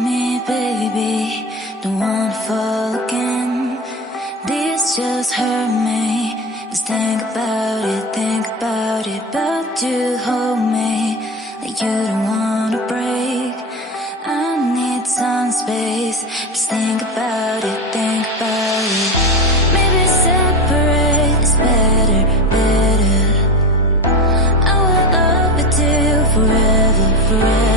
me, baby. Don't wanna fall again. This just hurt me. Just think about it. But you hold me like you don't wanna break. I need some space. Just think about it. Maybe separate is better. I will love you till forever.